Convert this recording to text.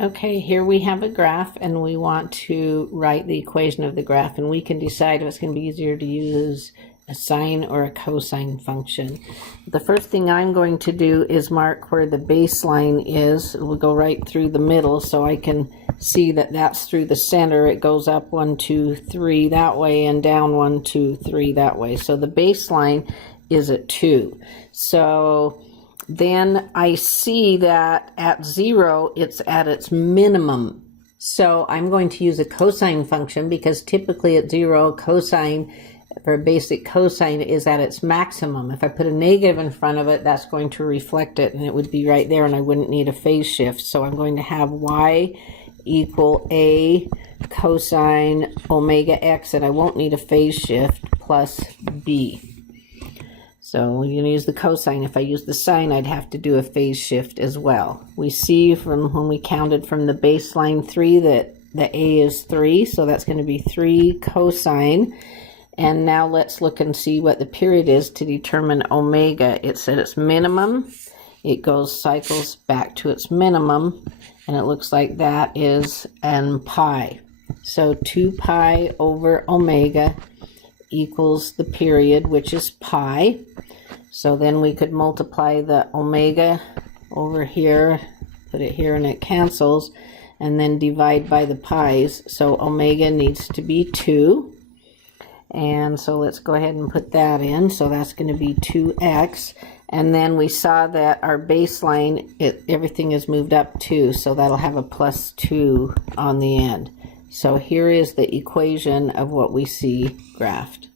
Okay, here we have a graph and we want to write the equation of the graph, and we can decide if it's going to be easier to use a sine or a cosine function. The first thing I'm going to do is mark where the baseline is. We'll go right through the middle so I can see that that's through the center. It goes up 1, 2, 3 that way and down 1, 2, 3 that way. So the baseline is at 2. So then I see that at 0, it's at its minimum. So I'm going to use a cosine function because typically at 0, cosine, for a basic cosine, is at its maximum. If I put a negative in front of it, that's going to reflect it, and it would be right there, and I wouldn't need a phase shift. So I'm going to have y equal a cosine omega x, and I won't need a phase shift, plus b. So you're going to use the cosine. If I use the sine, I'd have to do a phase shift as well. We see from when we counted from the baseline 3 that the a is 3, so that's going to be 3 cosine. And now let's look and see what the period is to determine omega. It's at its minimum. It cycles back to its minimum, and it looks like that is n pi. So 2 pi over omega equals the period, which is pi. So then we could multiply the omega over here, put it here, and it cancels, and then divide by the pi's. So omega needs to be 2. And so let's go ahead and put that in. So that's going to be 2x. And then we saw that our baseline, everything is moved up 2. So that'll have a plus 2 on the end. So here is the equation of what we see graphed.